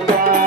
Bye.